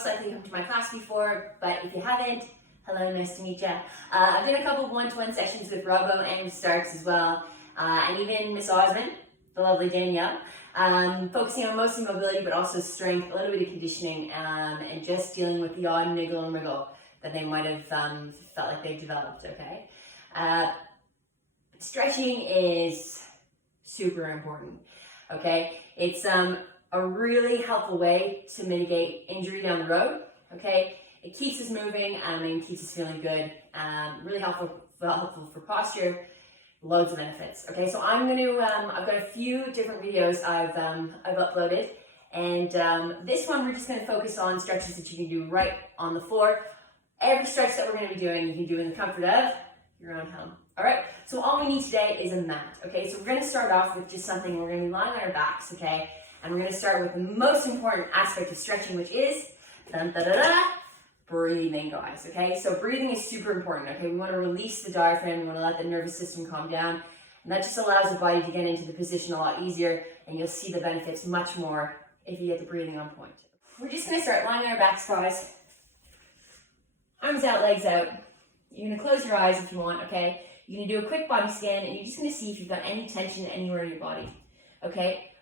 most likely come to my class before, but if you haven't, hello, nice to meet you. I've done a couple of one-to-one sessions with Robbo and with Starks as well, and even Miss Osmond, the lovely Danielle, focusing on mostly mobility, but also strength, a little bit of conditioning, and just dealing with the odd niggle and wriggle that they might have felt like they've developed, okay? Stretching is super important, okay? It's a really helpful way to mitigate injury down the road, okay? It keeps us moving and keeps us feeling good. Really helpful for posture, loads of benefits, okay? So I'm I've got a few different videos I've uploaded, and this one we're just gonna focus on stretches that you can do right on the floor. Every stretch that we're gonna be doing, you can do in the comfort of your own home. All right, so all we need today is a mat, okay? So we're gonna start off with just something, we're gonna be lying on our backs, okay? And we're gonna start with the most important aspect of stretching, which is breathing, guys, okay? So breathing is super important, okay? We wanna release the diaphragm, we wanna let the nervous system calm down, and that just allows the body to get into the position a lot easier, and you'll see the benefits much more if you get the breathing on point. We're just gonna start lying on our backs, guys. Arms out, legs out. You're gonna close your eyes if you want, okay? You're gonna do a quick body scan, and you're just gonna see if you've got any tension anywhere in your body, okay?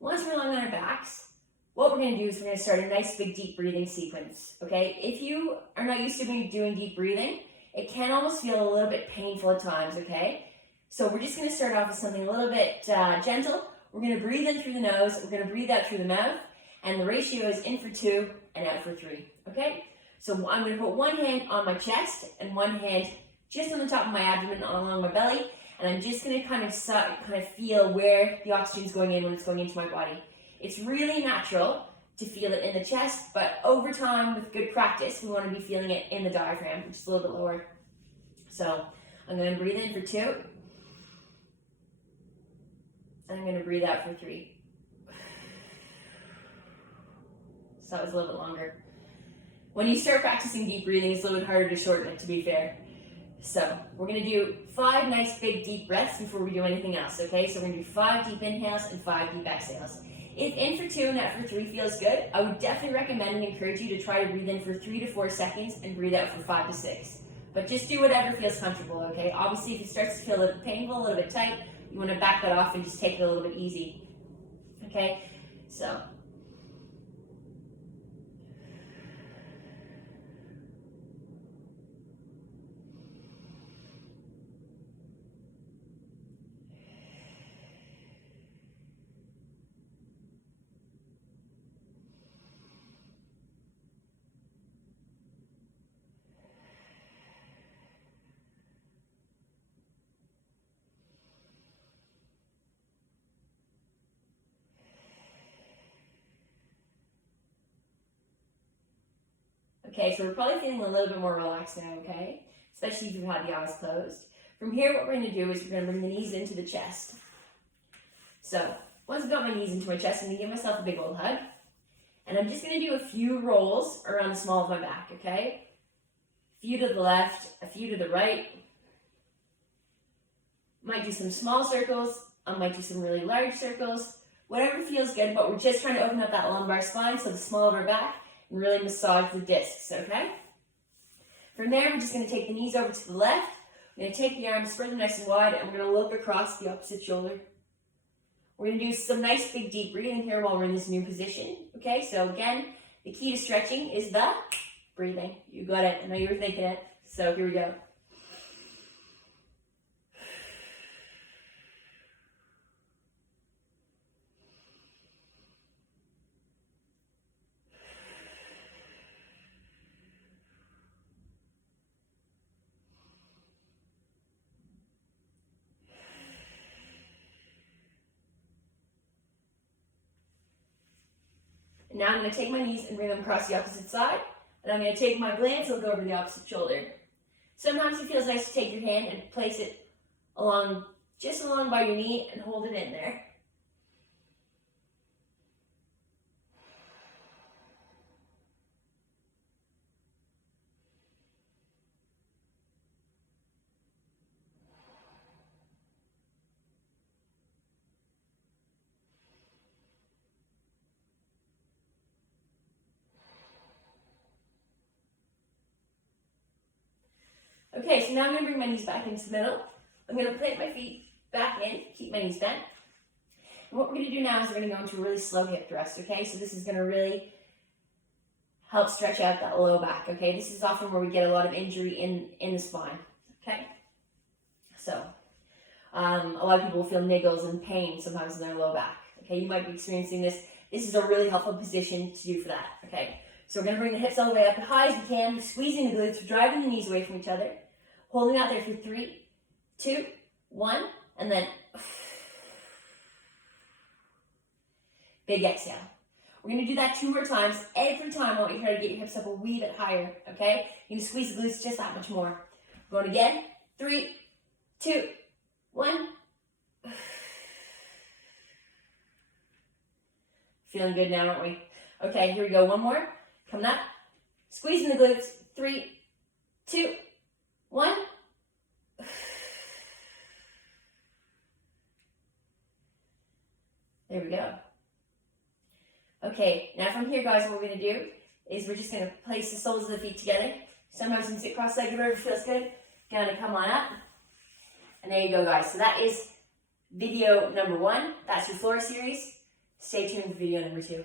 Once we're lying on our backs, what we're gonna do is we're gonna start a nice big deep breathing sequence, okay? If you are not used to doing deep breathing, it can almost feel a little bit painful at times, okay? So we're just gonna start off with something a little bit gentle. We're gonna breathe in through the nose, we're gonna breathe out through the mouth, and the ratio is in for 2 and out for 3, okay? So I'm gonna put one hand on my chest and one hand just on the top of my abdomen along my belly, and I'm just gonna kind of feel where the oxygen's going in when it's going into my body. It's really natural to feel it in the chest, but over time, with good practice, we wanna be feeling it in the diaphragm, which is a little bit lower. So I'm gonna breathe in for 2, and I'm gonna breathe out for 3. So that was a little bit longer. When you start practicing deep breathing, it's a little bit harder to shorten it, to be fair. So we're gonna do 5 nice big deep breaths before we do anything else, okay? So we're gonna do 5 deep inhales and 5 deep exhales. If in for 2 and out for 3 feels good, I would definitely recommend and encourage you to try to breathe in for 3 to 4 seconds and breathe out for 5 to 6. But just do whatever feels comfortable, okay? Obviously, if it starts to feel a little painful, a little bit tight, you wanna back that off and just take it a little bit easy, okay? So. Okay, so we're probably feeling a little bit more relaxed now, okay? Especially if you've had the eyes closed. From here, what we're gonna do is we're gonna bring the knees into the chest. So, once I've got my knees into my chest, I'm gonna give myself a big old hug. And I'm just gonna do a few rolls around the small of my back, okay? A few to the left, a few to the right. Might do some small circles, I might do some really large circles. Whatever feels good, but we're just trying to open up that lumbar spine, so the small of our back, and really massage the discs, okay? From there, we're just gonna take the knees over to the left. We're gonna take the arms, spread them nice and wide, and we're gonna look across the opposite shoulder. We're gonna do some nice big deep breathing here while we're in this new position, okay? So again, the key to stretching is the breathing. You got it, I know you were thinking it, so here we go. Now I'm going to take my knees and bring them across the opposite side, and I'm going to take my glance and look over the opposite shoulder. Sometimes it feels nice to take your hand and place it just along by your knee and hold it in there. Okay, so now I'm going to bring my knees back into the middle. I'm going to plant my feet back in, keep my knees bent. And what we're going to do now is we're going to go into a really slow hip thrust, okay? So this is going to really help stretch out that low back, okay? This is often where we get a lot of injury in the spine, okay? So, a lot of people feel niggles and pain sometimes in their low back, okay? You might be experiencing this. This is a really helpful position to do for that, okay? So we're going to bring the hips all the way up as high as we can, squeezing the glutes, driving the knees away from each other, holding out there for 3, 2, 1, and then big exhale. We're going to do that 2 more times. Every time I want you to try to get your hips up a wee bit higher, okay? You're going to squeeze the glutes just that much more. Going again. 3, 2, 1. Feeling good now, aren't we? Okay, here we go. One more. Coming up. Squeezing the glutes. 3, 2, 1. There we go. Okay, now from here, guys, what we're going to do is we're just going to place the soles of the feet together. Sometimes you can sit cross-legged, whatever feels good. Going to come on up. And there you go, guys. So that is video number 1. That's your floor series. Stay tuned for video number 2.